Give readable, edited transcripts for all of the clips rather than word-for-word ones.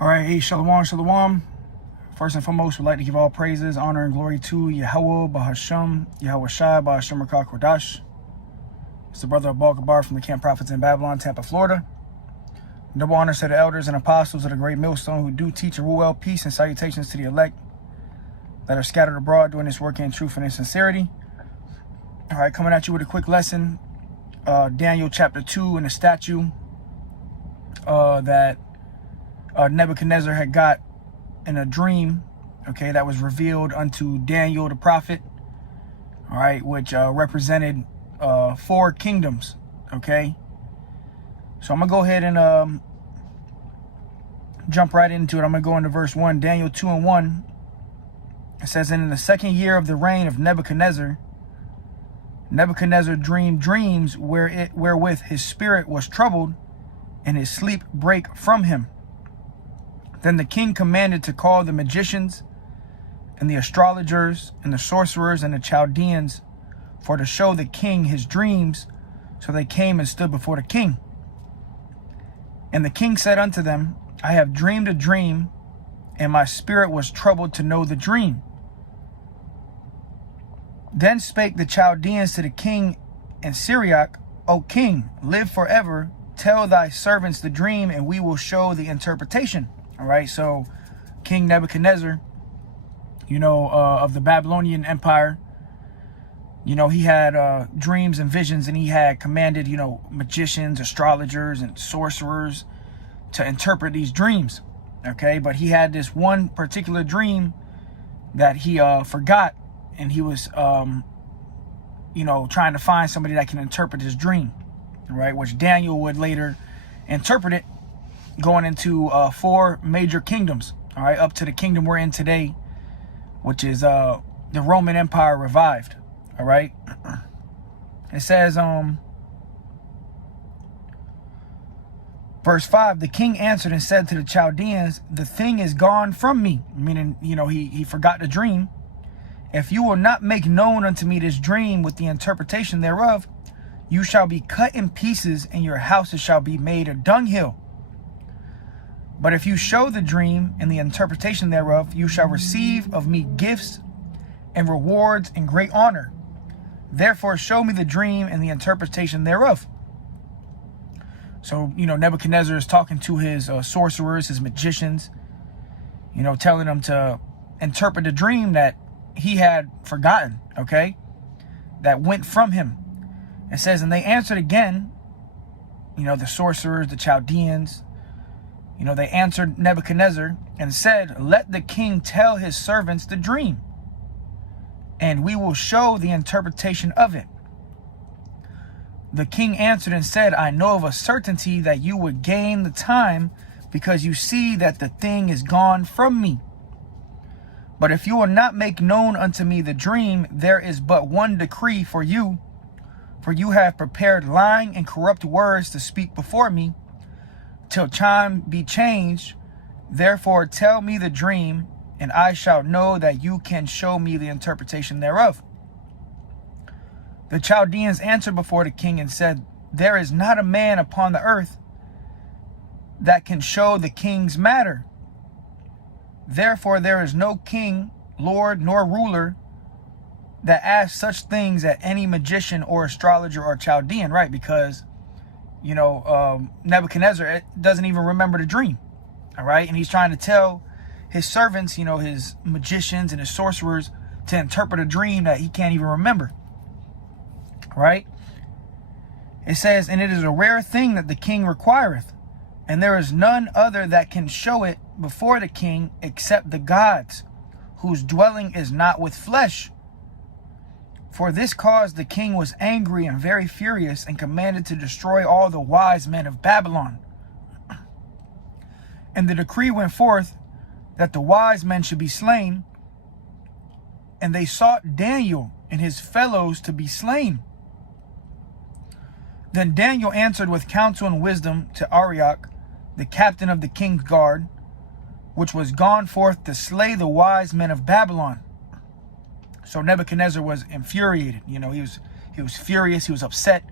All right, hey, shalom, shalom. First and foremost, we'd like to give all praises, honor, and glory to Yahweh, Bahasham, Yahweh Shai, Bahasham Rakah Kodash. It's the brother of Baal Gabar from the Camp Prophets in Babylon, Tampa, Florida. Double honors to the elders and apostles of the great millstone who do teach and rule well. Peace and salutations to the elect that are scattered abroad doing this work in truth and in sincerity. All right, coming at you with a quick lesson. Daniel chapter 2 in the statue that Nebuchadnezzar had got in a dream, okay, that was revealed unto Daniel the prophet, all right, which represented 4 kingdoms, okay. So I'm gonna go ahead and jump right into it. I'm gonna go into verse 1, Daniel 2:1. It says, "And in the 2nd year of the reign of Nebuchadnezzar, Nebuchadnezzar dreamed dreams wherewith his spirit was troubled, and his sleep brake from him. Then the king commanded to call the magicians and the astrologers and the sorcerers and the Chaldeans for to show the king his dreams. So they came and stood before the king. And the king said unto them, I have dreamed a dream, and my spirit was troubled to know the dream. Then spake the Chaldeans to the king in Syriac, O king, live forever. Tell thy servants the dream, and we will show the interpretation." All right, so King Nebuchadnezzar, of the Babylonian Empire, he had dreams and visions, and he had commanded, magicians, astrologers, and sorcerers to interpret these dreams, okay? But he had this one particular dream that he forgot, and he was, trying to find somebody that can interpret his dream, right? Which Daniel would later interpret it, going into 4 major kingdoms, all right, up to the kingdom we're in today, which is the Roman Empire revived, all right. It says, verse 5, the king answered and said to the Chaldeans, the thing is gone from me, meaning, he forgot the dream. If you will not make known unto me this dream with the interpretation thereof, you shall be cut in pieces, and your houses shall be made a dunghill. But if you show the dream and the interpretation thereof, you shall receive of me gifts and rewards and great honor. Therefore show me the dream and the interpretation thereof. So, Nebuchadnezzar is talking to his sorcerers, his magicians, telling them to interpret the dream that he had forgotten, okay, that went from him. It says, and they answered again, the sorcerers, the Chaldeans, they answered Nebuchadnezzar and said, let the king tell his servants the dream, and we will show the interpretation of it. The king answered and said, I know of a certainty that you would gain the time, because you see that the thing is gone from me. But if you will not make known unto me the dream, there is but one decree for you, for you have prepared lying and corrupt words to speak before me, till time be changed. Therefore tell me the dream, and I shall know that you can show me the interpretation thereof. The Chaldeans answered before the king and said, there is not a man upon the earth that can show the king's matter. Therefore there is no king, lord, nor ruler that asks such things at any magician or astrologer or Chaldean, right? Because Nebuchadnezzar doesn't even remember the dream, all right? And he's trying to tell his servants, his magicians and his sorcerers, to interpret a dream that he can't even remember, right? It says, and it is a rare thing that the king requireth, and there is none other that can show it before the king except the gods, whose dwelling is not with flesh. For this cause the king was angry and very furious, and commanded to destroy all the wise men of Babylon. And the decree went forth that the wise men should be slain, and they sought Daniel and his fellows to be slain. Then Daniel answered with counsel and wisdom to Arioch, the captain of the king's guard, which was gone forth to slay the wise men of Babylon. So Nebuchadnezzar was infuriated. He was furious. He was upset,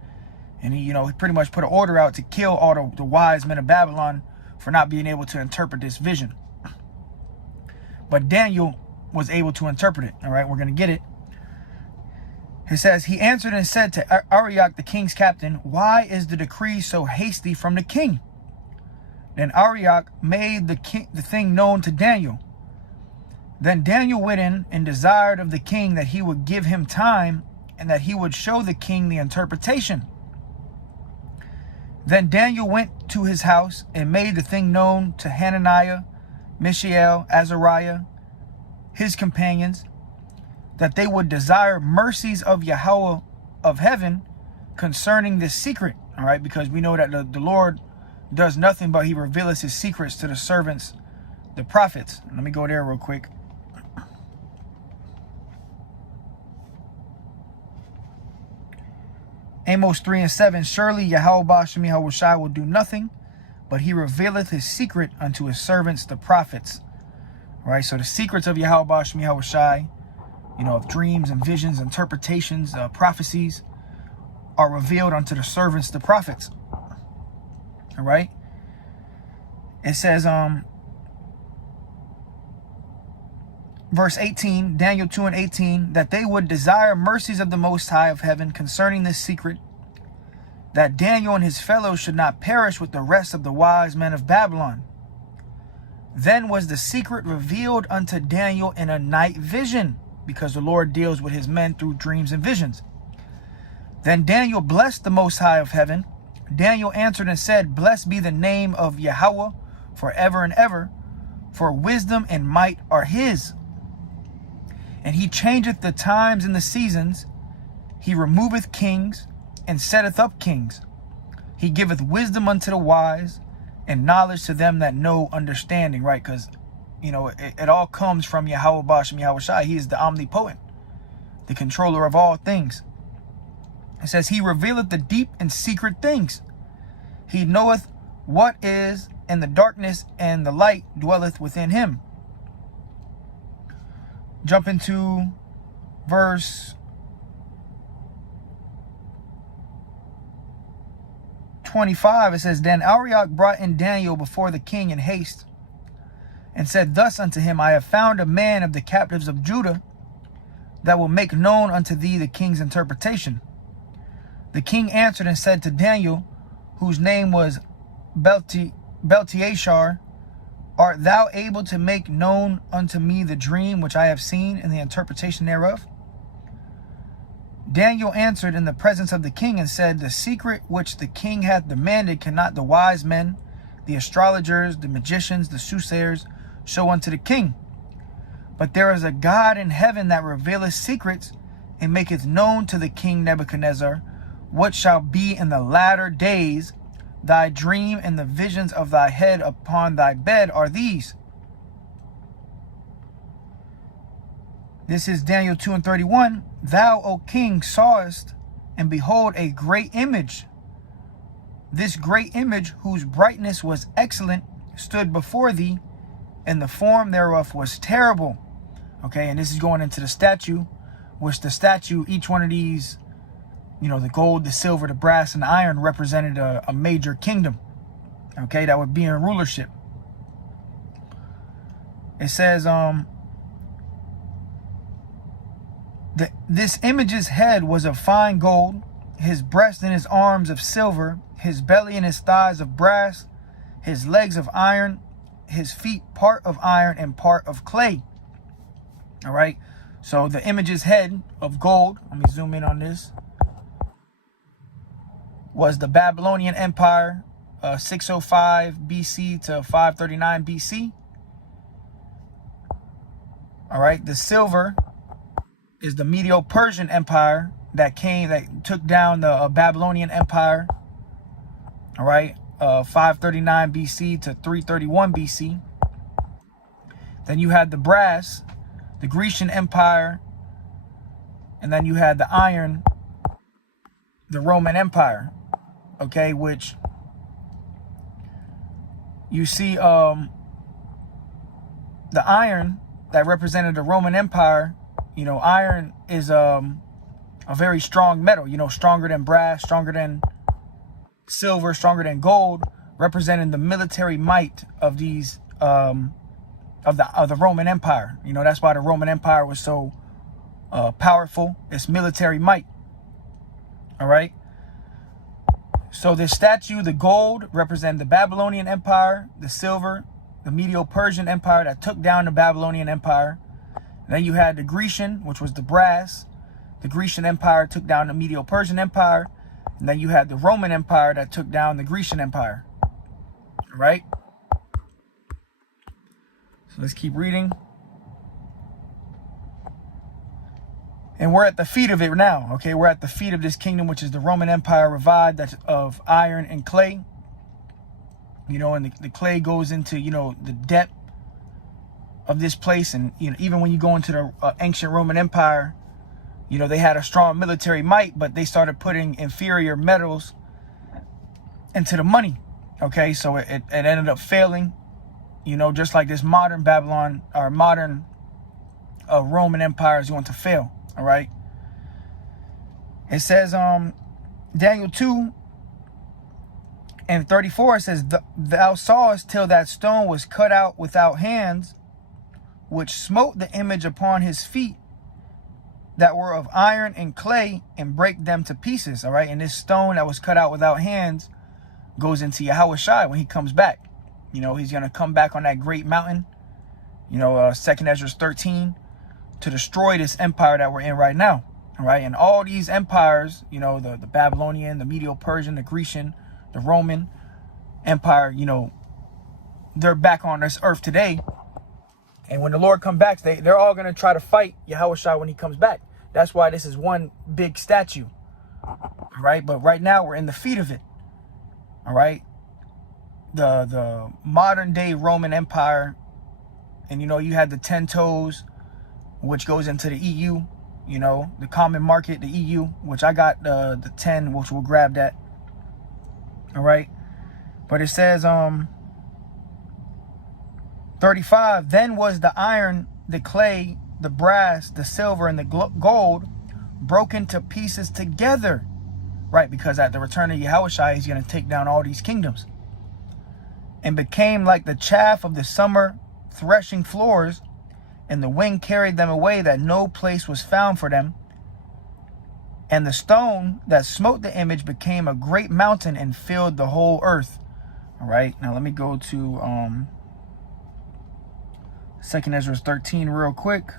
and he pretty much put an order out to kill all the wise men of Babylon for not being able to interpret this vision. But Daniel was able to interpret it. All right, we're going to get it. It says, he answered and said to Arioch, the king's captain, why is the decree so hasty from the king? Then Arioch made the thing known to Daniel. Then Daniel went in and desired of the king that he would give him time and that he would show the king the interpretation. Then Daniel went to his house and made the thing known to Hananiah, Mishael, Azariah, his companions, that they would desire mercies of Yahweh of heaven concerning this secret. All right, because we know that the Lord does nothing but he reveals his secrets to the servants, the prophets. Let me go there real quick. Amos 3:7, surely Yahweh Bashem Yahushai will do nothing, but he revealeth his secret unto his servants, the prophets. All right, so the secrets of Yahweh Bashem Yahushai, of dreams and visions, interpretations, prophecies, are revealed unto the servants, the prophets. All right. It says, verse 18, Daniel 2:18, that they would desire mercies of the Most High of heaven concerning this secret, that Daniel and his fellows should not perish with the rest of the wise men of Babylon. Then was the secret revealed unto Daniel in a night vision, because the Lord deals with his men through dreams and visions. Then Daniel blessed the Most High of heaven. Daniel answered and said, blessed be the name of Yahweh forever and ever, for wisdom and might are his. And he changeth the times and the seasons. He removeth kings and setteth up kings. He giveth wisdom unto the wise and knowledge to them that know understanding, right? Because, it all comes from Yahweh Bashem Yahushai. He is the omnipotent, the controller of all things. It says, he revealeth the deep and secret things. He knoweth what is in the darkness, and the light dwelleth within him. Jump into verse 25. It says, then Arioch brought in Daniel before the king in haste, and said thus unto him, I have found a man of the captives of Judah that will make known unto thee the king's interpretation. The king answered and said to Daniel, whose name was Belteshazzar, art thou able to make known unto me the dream which I have seen and the interpretation thereof? Daniel answered in the presence of the king and said, the secret which the king hath demanded cannot the wise men, the astrologers, the magicians, the soothsayers show unto the king. But there is a God in heaven that revealeth secrets, and maketh known to the king Nebuchadnezzar what shall be in the latter days. Thy dream and the visions of thy head upon thy bed are these. This is Daniel 2:31. Thou, O king, sawest, and behold, a great image. This great image, whose brightness was excellent, stood before thee, and the form thereof was terrible. Okay, and this is going into the statue, which the statue, each one of these, the gold, the silver, the brass, and the iron represented a major kingdom. Okay, that would be in rulership. It says, this image's head was of fine gold, his breast and his arms of silver, his belly and his thighs of brass, his legs of iron, his feet part of iron and part of clay. All right, so the image's head of gold, let me zoom in on this, was the Babylonian Empire, 605 BC to 539 BC. All right, the silver is the Medo-Persian Empire that took down the Babylonian Empire. All right, 539 BC to 331 BC. Then you had the brass, the Grecian Empire, and then you had the iron, the Roman Empire. Okay, which you see the iron that represented the Roman Empire. Iron is a very strong metal, stronger than brass, stronger than silver, stronger than gold, representing the military might of these of the Roman Empire. You know, that's why the Roman Empire was so powerful. It's military might. All right. So this statue, the gold, represent the Babylonian Empire, the silver, the Medo-Persian Empire that took down the Babylonian Empire. Then you had the Grecian, which was the brass. The Grecian Empire took down the Medo-Persian Empire. And then you had the Roman Empire that took down the Grecian Empire. All right? So let's keep reading. And we're at the feet of it now, okay? We're at the feet of this kingdom, which is the Roman Empire revived, that's of iron and clay. You know, and the clay goes into, you know, the depth of this place. And, you know, even when you go into the ancient Roman Empire, you know, they had a strong military might, but they started putting inferior metals into the money, okay? So it ended up failing, you know, just like this modern Babylon or modern Roman Empire is going to fail. All right. It says, Daniel 2 and 34, it says, thou sawest till that stone was cut out without hands, which smote the image upon his feet that were of iron and clay, and break them to pieces. All right. And this stone that was cut out without hands goes into Yahushua when he comes back. You know, he's going to come back on that great mountain, you know, 2nd Ezra 13, to destroy this empire that we're in right now. All right. And all these empires, you know, the Babylonian, the Medo-Persian, the Grecian, the Roman Empire, you know, they're back on this earth today. And when the Lord comes back, they're all going to try to fight Yahushua when he comes back. That's why this is one big statue. All right. But right now we're in the feet of it. All right. The modern day Roman Empire. And, you know, you had the 10 toes, which goes into the EU, you know, the common market, the EU, which I got the 10, which we'll grab that. All right. But it says, 35, then was the iron, the clay, the brass, the silver, and the gold broken to pieces together. Right. Because at the return of Yahushua, he's going to take down all these kingdoms. And became like the chaff of the summer threshing floors. And the wind carried them away, that no place was found for them. And the stone that smote the image became a great mountain and filled the whole earth. All right. Now let me go to 2nd Ezra 13 real quick.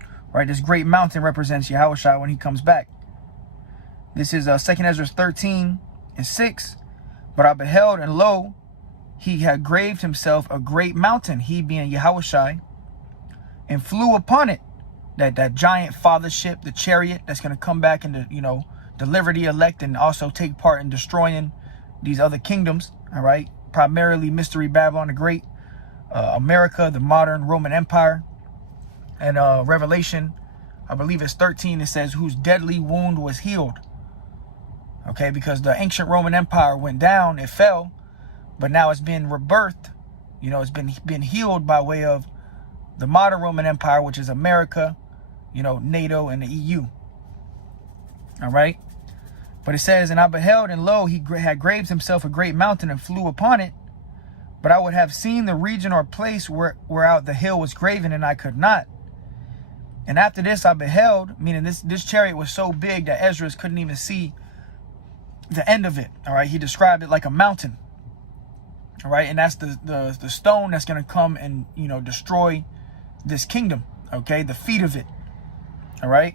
All right. This great mountain represents Yahushua when he comes back. This is 2nd Ezra 13 and 6. But I beheld, and lo, he had graved himself a great mountain, he being Yahushua, and flew upon it. That giant fathership, the chariot that's going to come back and, you know, deliver the elect and also take part in destroying these other kingdoms. All right. Primarily Mystery Babylon the Great, America, the modern Roman Empire. And Revelation, I believe it's 13, it says, whose deadly wound was healed. Okay. Because the ancient Roman Empire went down, it fell. But now it's been rebirthed. You know, it's been healed by way of the modern Roman Empire, which is America, you know, NATO and the EU. All right. But it says, and I beheld, and lo, he had graved himself a great mountain and flew upon it. But I would have seen the region or place whereout the hill was graven, and I could not. And after this I beheld, meaning this chariot was so big that Ezra couldn't even see the end of it. All right. He described it like a mountain. All right. And that's the stone that's going to come and, you know, destroy this kingdom. Okay. The feet of it. All right.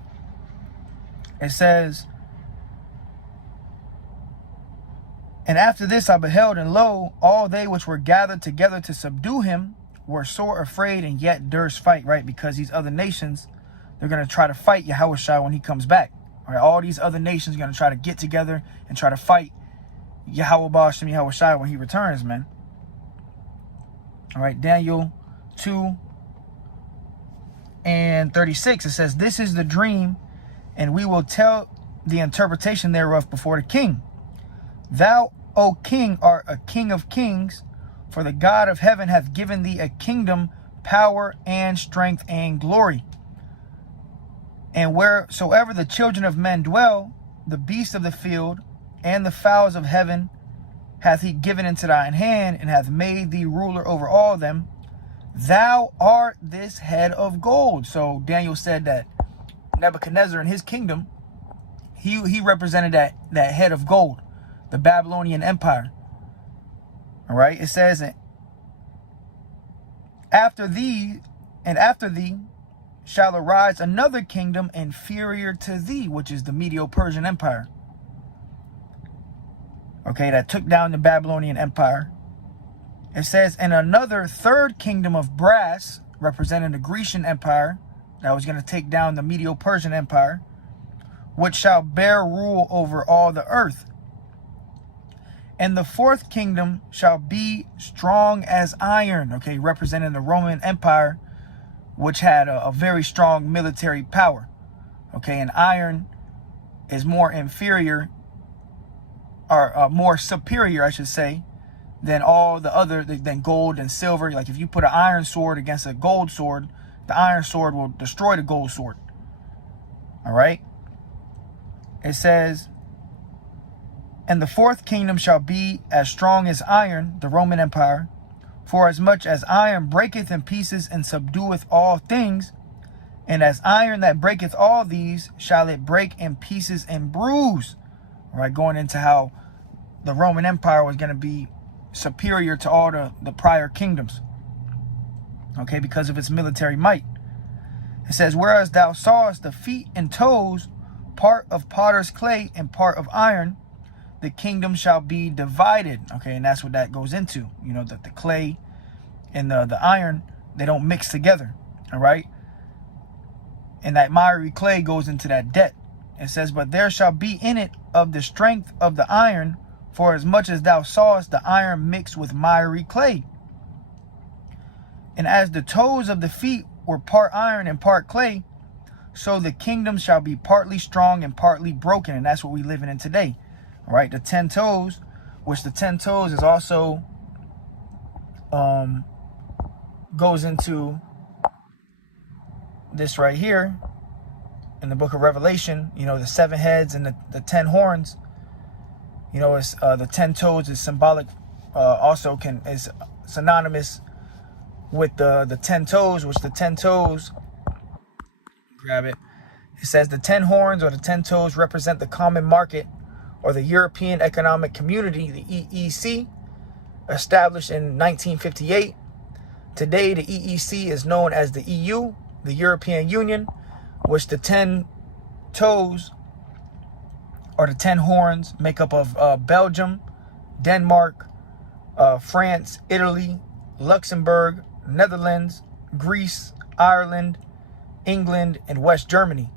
It says, and after this I beheld, and lo, all they which were gathered together to subdue him were sore afraid, and yet durst fight. Right. Because these other nations, they're going to try to fight Yahushua when he comes back. All right. All these other nations are going to try to get together and try to fight Yahweh Ba'ashem Yahushua when he returns, man. All right, Daniel 2 and 36, it says, this is the dream, and we will tell the interpretation thereof before the king. Thou, O king, art a king of kings, for the God of heaven hath given thee a kingdom, power, and strength, and glory. And wheresoever the children of men dwell, the beasts of the field, and the fowls of heaven, hath he given into thine hand, and hath made thee ruler over all them. Thou art this head of gold. So Daniel said that Nebuchadnezzar in his kingdom, he represented that head of gold, the Babylonian Empire. All right, it says, after thee shall arise another kingdom inferior to thee, which is the Medo-Persian Empire. Okay, that took down the Babylonian Empire. It says, and another third kingdom of brass, representing the Grecian Empire, that was going to take down the Medo-Persian Empire, which shall bear rule over all the earth. And the fourth kingdom shall be strong as iron, okay, representing the Roman Empire, which had a very strong military power. Okay, and iron is more inferior, or more superior, I should say, than all the other, than gold and silver. Like if you put an iron sword against a gold sword, the iron sword will destroy the gold sword. All right. It says, and the fourth kingdom shall be as strong as iron, the Roman Empire. For as much as iron breaketh in pieces and subdueth all things, and as iron that breaketh all these, shall it break in pieces and bruise. All right, going into how the Roman Empire was going to be superior to all the prior kingdoms. Okay, because of its military might. It says, whereas thou sawest the feet and toes, part of potter's clay and part of iron, the kingdom shall be divided. Okay, and that's what that goes into. You know, that the clay and the iron, they don't mix together. All right. And that miry clay goes into that debt. It says, but there shall be in it of the strength of the iron, for as much as thou sawest the iron mixed with miry clay. And as the toes of the feet were part iron and part clay, so the kingdom shall be partly strong and partly broken. And that's what we living in today. All right, the 10 toes, which the 10 toes is also goes into this right here in the book of Revelation. You know, the 7 heads and the 10 horns. You know, it's the 10 toes is symbolic. Also is synonymous with the 10 toes, which the 10 toes. Grab it. It says the 10 horns or the 10 toes represent the common market, or the European Economic Community, the EEC, established in 1958. Today, the EEC is known as the EU, the European Union, which the 10 toes or the 10 horns make up of Belgium, Denmark, France, Italy, Luxembourg, Netherlands, Greece, Ireland, England, and West Germany.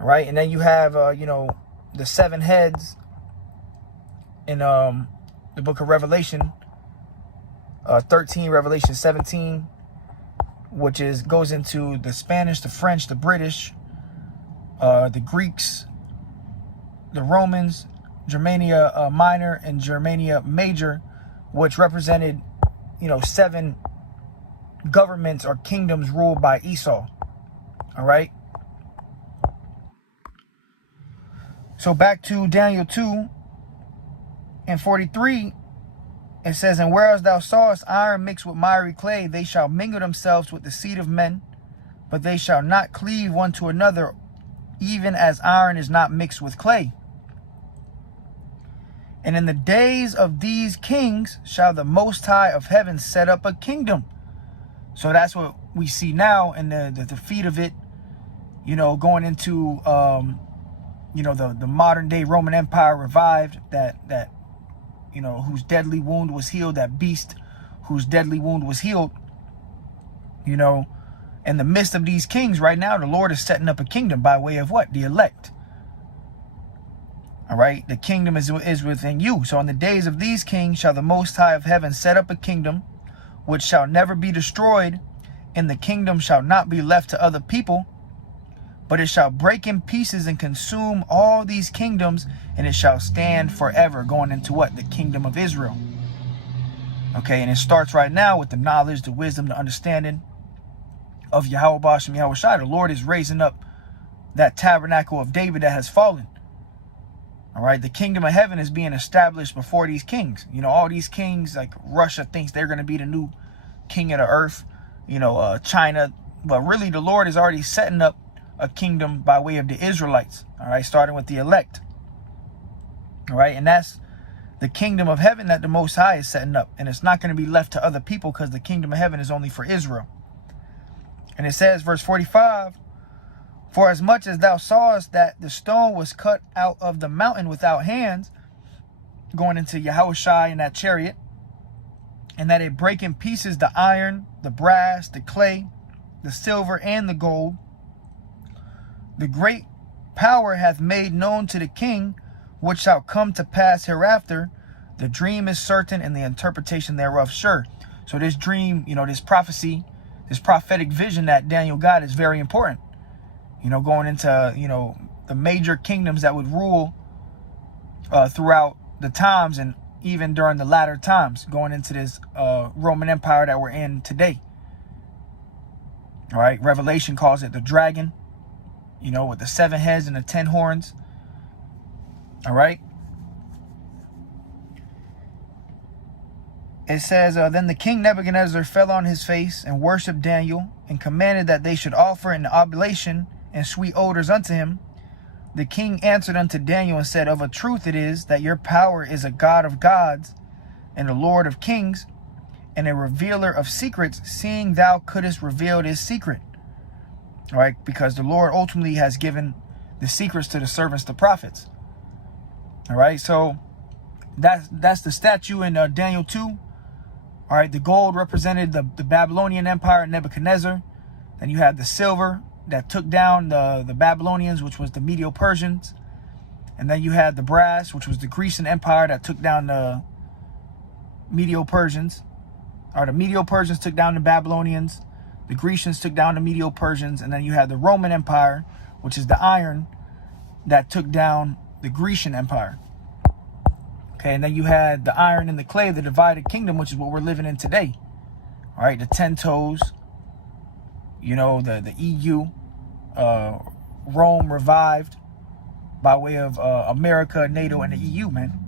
All right, and then you have, the 7 heads in the book of Revelation 13, Revelation 17, which goes into the Spanish, the French, the British, the Greeks, the Romans, Germania Minor and Germania Major, which represented 7 governments or kingdoms ruled by Esau. All right. So back to Daniel 2 and 43, it says, and whereas thou sawest iron mixed with miry clay, they shall mingle themselves with the seed of men, but they shall not cleave one to another, even as iron is not mixed with clay. And in the days of these kings shall the Most High of heaven set up a kingdom. So that's what we see now in the defeat of it, going into the modern day Roman Empire revived, that whose deadly wound was healed, that beast whose deadly wound was healed. In the midst of these kings right now, the Lord is setting up a kingdom by way of what? The elect. All right, the kingdom is within you. So in the days of these kings shall the Most High of heaven set up a kingdom which shall never be destroyed, and the kingdom shall not be left to other people, but it shall break in pieces and consume all these kingdoms, and it shall stand forever. Going into what? The kingdom of Israel. Okay, and it starts right now with the knowledge, the wisdom, the understanding of Yahweh Bashem Yahweh Shai. The Lord is raising up that tabernacle of David that has fallen. All right, the kingdom of heaven is being established before these kings. You know, all these kings, like Russia thinks they're going to be the new king of the earth. You know, China. But really, the Lord is already setting up a kingdom by way of the Israelites. All right, starting with the elect. All right, and that's the kingdom of heaven that the Most High is setting up. And it's not going to be left to other people because the kingdom of heaven is only for Israel. And it says, verse 45, for as much as thou sawest that the stone was cut out of the mountain without hands, going into Yahushua in that chariot, and that it break in pieces the iron, the brass, the clay, the silver, and the gold, the great power hath made known to the king what shall come to pass hereafter. The dream is certain, and the interpretation thereof sure. So this dream, you know, this prophecy, this prophetic vision that Daniel got is very important. You know, going into, you know, the major kingdoms that would rule throughout the times, and even during the latter times, going into this Roman Empire that we're in today. All right, Revelation calls it the dragon, you know, with the 7 heads and the 10 horns. All right. It says, then the king Nebuchadnezzar fell on his face and worshipped Daniel, and commanded that they should offer an oblation and sweet odors unto him. The king answered unto Daniel and said, of a truth it is that your power is a God of gods and a Lord of kings and a revealer of secrets, seeing thou couldst reveal this secret. All right, because the Lord ultimately has given the secrets to the servants, the prophets. All right, so that's the statue in Daniel 2. All right, the gold represented the Babylonian Empire, Nebuchadnezzar. Then you had the silver that took down the Babylonians, which was the Medo-Persians. And then you had the brass, which was the Grecian Empire that took down the Medo-Persians. Or the Medo-Persians took down the Babylonians. The Grecians took down the Medo-Persians. And then you had the Roman Empire, which is the iron, that took down the Grecian Empire. Okay, and then you had the iron and the clay, the divided kingdom, which is what we're living in today. All right, the 10 toes, you know, the EU, Rome revived by way of America, NATO, and the EU, man.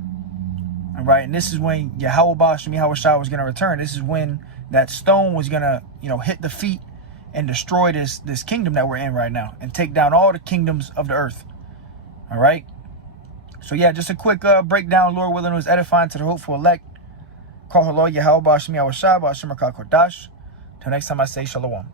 All right, and this is when Yahushua was going to return. This is when that stone was going to, you know, hit the feet and destroy this kingdom that we're in right now and take down all the kingdoms of the earth. All right. So yeah, just a quick breakdown. Lord willing, was edifying to the hopeful elect. Call hello, Yahweh Bashmi Awashab, Ashim Kodash. Till next time I say shalom.